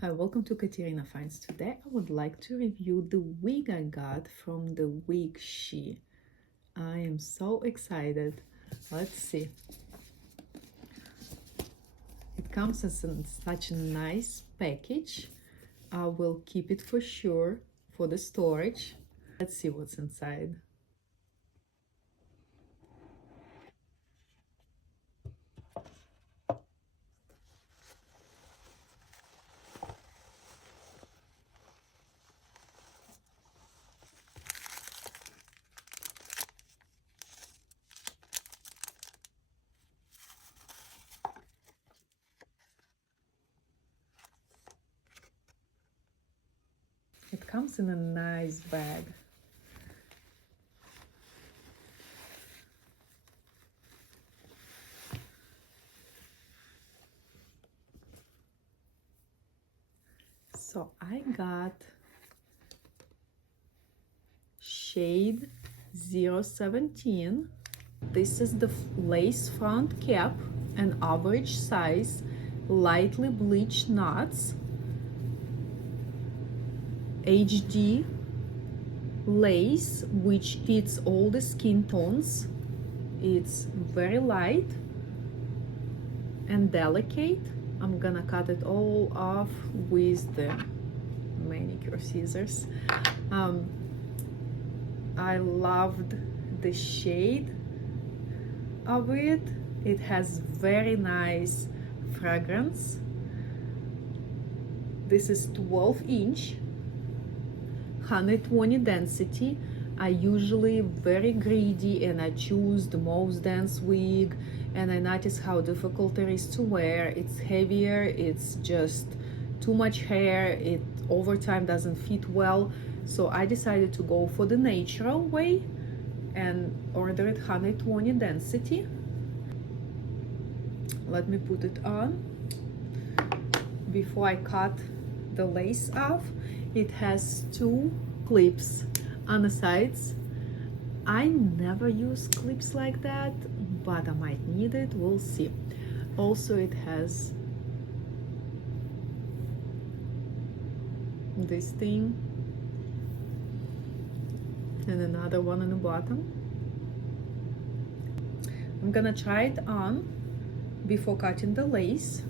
Hi, welcome to Katerina Finds. Today I would like to review the wig I got from the Wigshe. I am so excited. Let's see. It comes in such a nice package. I will keep it for sure for the storage. Let's see what's inside. It comes in a nice bag. So I got shade 017. This is the lace front cap, an average size, lightly bleached knots, HD lace which fits all the skin tones. It's very light and delicate. I'm gonna cut it all off with the manicure scissors. I loved the shade of it. It has very nice fragrance. This is 12-inch, 120 density. I usually very greedy and I choose the most dense wig, and I notice how difficult it is to wear. It's heavier, it's just too much hair, it over time doesn't fit well. So I decided to go for the natural way and ordered 120 density. Let me put it on. Before I cut the lace off, it has two clips on the sides. I never use clips like that, but I might need it, we'll see. Also, it has this thing and another one on the bottom. I'm gonna try it on before cutting the lace.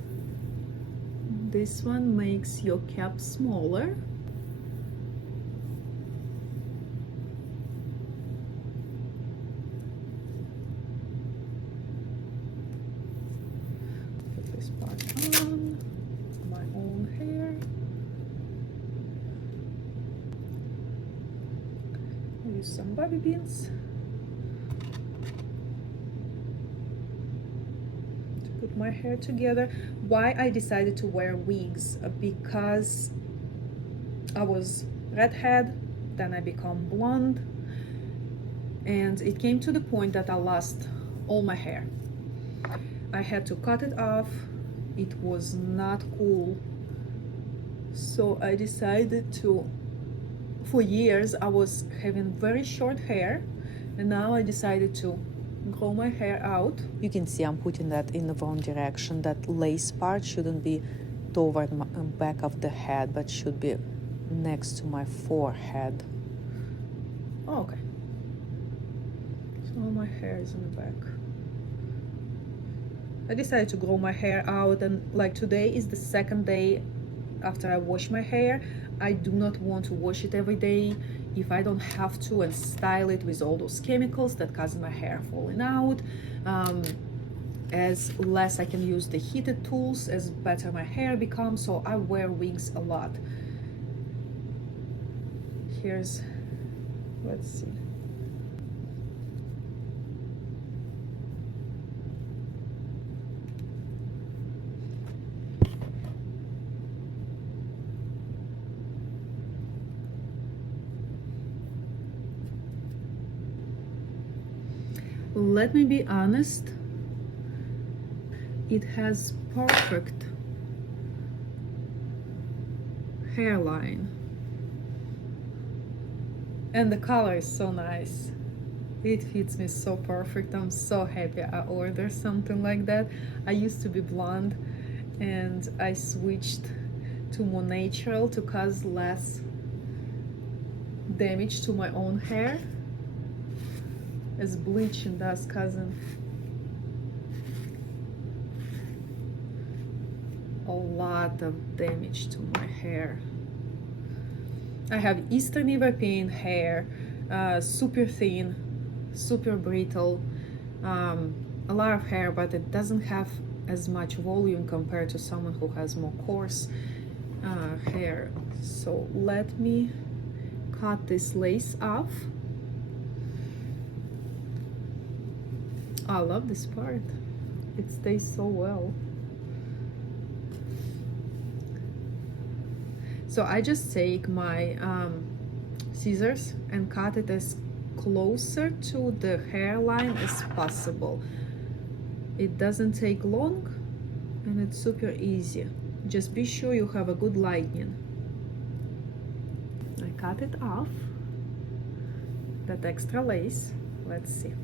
This one makes your cap smaller. Put this part on my own hair. Use some bobby pins to put my hair together. Why I decided to wear wigs? Because I was redhead, then I become blonde, and it came to the point that I lost all my hair. I had to cut it off. It was not cool. So I decided to, for years I was having very short hair, and now I decided to grow my hair out. You can see I'm putting that in the wrong direction. That lace part shouldn't be toward my back of the head, but should be next to my forehead. Oh, okay. So my hair is in the back. I decided to grow my hair out, and like today is the second day after I wash my hair. I do not want to wash it every day if I don't have to and style it with all those chemicals that cause my hair falling out. As less I can use the heated tools, as better my hair becomes. So I wear wigs a lot. Here's, let's see. Let me be honest, it has perfect hairline, and the color is so nice. It fits me so perfect. I'm so happy I ordered something like that. I used to be blonde and I switched to more natural, to cause less damage to my own hair, as bleaching does causing a lot of damage to my hair. I have Eastern European hair, super thin, super brittle, a lot of hair, but it doesn't have as much volume compared to someone who has more coarse hair. So let me cut this lace off. I love this part. It stays so well. So I just take my scissors and cut it as closer to the hairline as possible. It doesn't take long and it's super easy. Just be sure you have a good lightning. I cut it off, that extra lace. Let's see.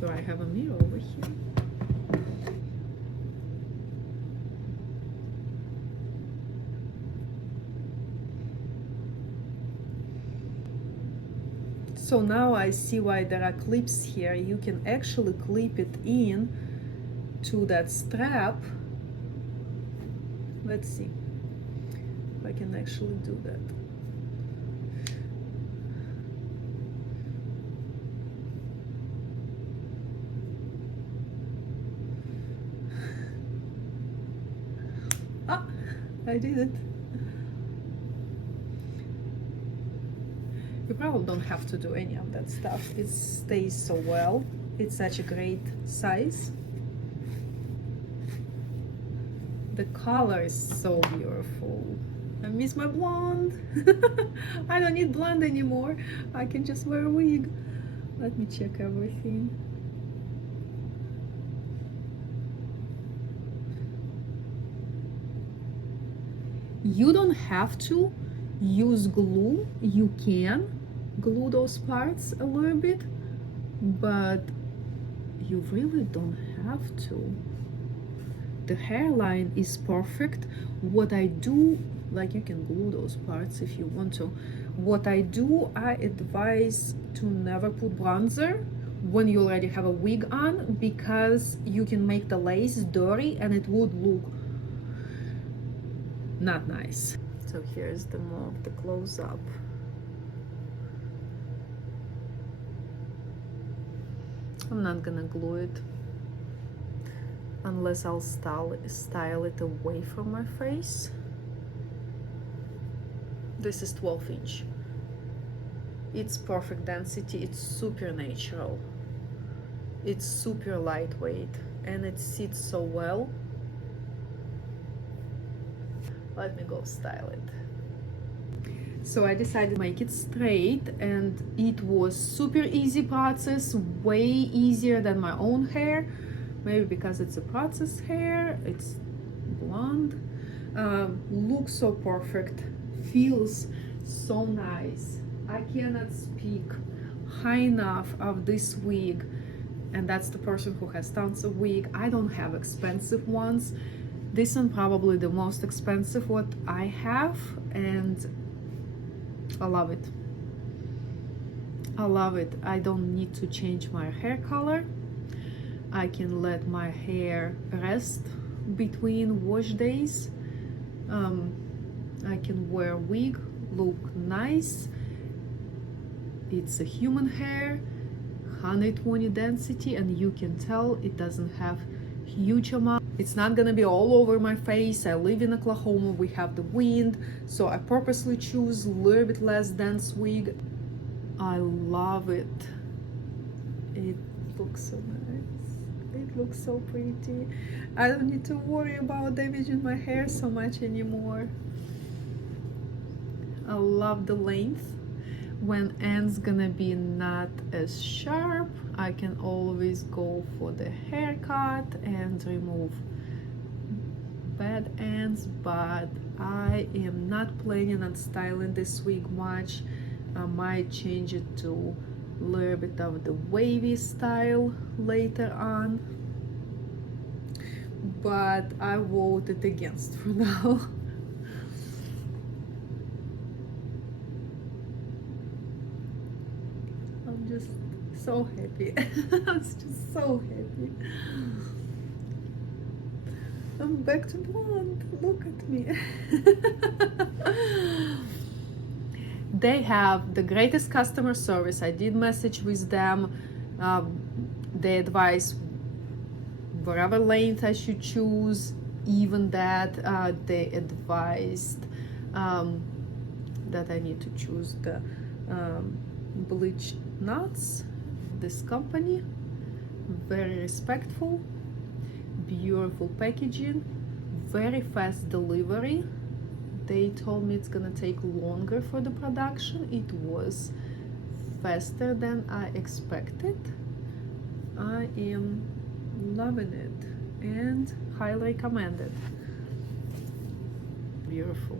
So I have a mirror over here. So now I see why there are clips here. You can actually clip it in to that strap. Let's see if I can actually do that. Ah, I did it. You probably don't have to do any of that stuff. It stays so well. It's such a great size. The color is so beautiful. I miss my blonde. I don't need blonde anymore. I can just wear a wig. Let me check everything. You don't have to use glue. You can glue those parts a little bit, but you really don't have to. The hairline is perfect. What I do, like, you can glue those parts if you want to. What I do, I advise to never put bronzer when you already have a wig on, because you can make the lace dirty and it would look not nice. So here's the more of the close-up. I'm not gonna glue it unless I'll style it away from my face. This is 12-inch. It's perfect density. It's super natural. It's super lightweight and it sits so well. Let me go style it. So I decided to make it straight, and it was super easy process, way easier than my own hair. Maybe because it's a process hair, it's blonde. Looks so perfect, feels so nice. I cannot speak high enough of this wig, and that's the person who has tons of wig. I don't have expensive ones. This one probably the most expensive what I have, and I love it. I love it. I don't need to change my hair color. I can let my hair rest between wash days. I can wear a wig, look nice. It's a human hair, 120 density, and you can tell it doesn't have huge amount. It's not gonna be all over my face. I live in Oklahoma, we have the wind, so I purposely choose a little bit less dense wig. I love it. It looks so nice. It looks so pretty. I don't need to worry about damaging my hair so much anymore. I love the length. When ends gonna be not as sharp, I can always go for the haircut and remove bad ends, but I am not planning on styling this wig much. I might change it to a little bit of the wavy style later on, but I voted against for now. I'm just so happy. I'm just so happy. I'm back to blonde. Look at me. They have the greatest customer service. I did message with them. They advise whatever length I should choose. Even that they advised that I need to choose the bleached nuts. This company, very respectful, beautiful packaging, very fast delivery. They told me it's gonna take longer for the production. It was faster than I expected. I am loving it and highly recommended. Beautiful,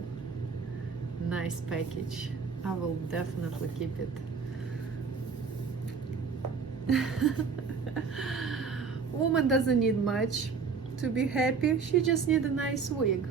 nice package. I will definitely keep it. Woman doesn't need much to be happy. She just needs a nice wig.